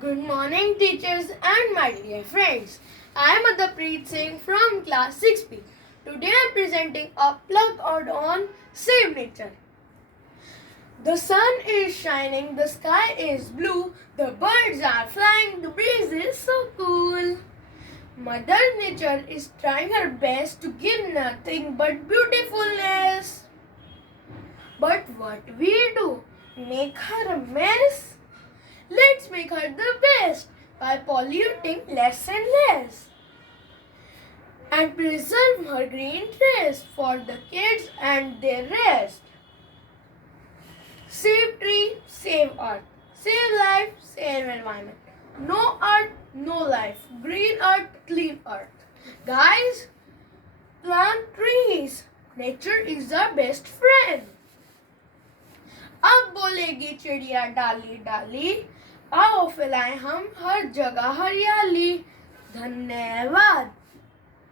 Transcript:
Good morning, teachers and my dear friends. I am Adapreet Singh from class 6B. Today I am presenting a plug on Save Nature. The sun is shining, the sky is blue, the birds are flying, the breeze is so cool. Mother Nature is trying her best to give nothing but beautifulness. But what we do? Make her a mess? Let's make her the best by polluting less and less and preserve her green trace for the kids and their rest. Save tree, save earth. Save life, save environment. No earth, no life. Green earth, clean earth. Guys, plant trees. Nature is our best friend. अब बोलेगी चिड़िया डाली डाली, आओ फैलाएं हम हर जगह हरियाली। धन्यवाद।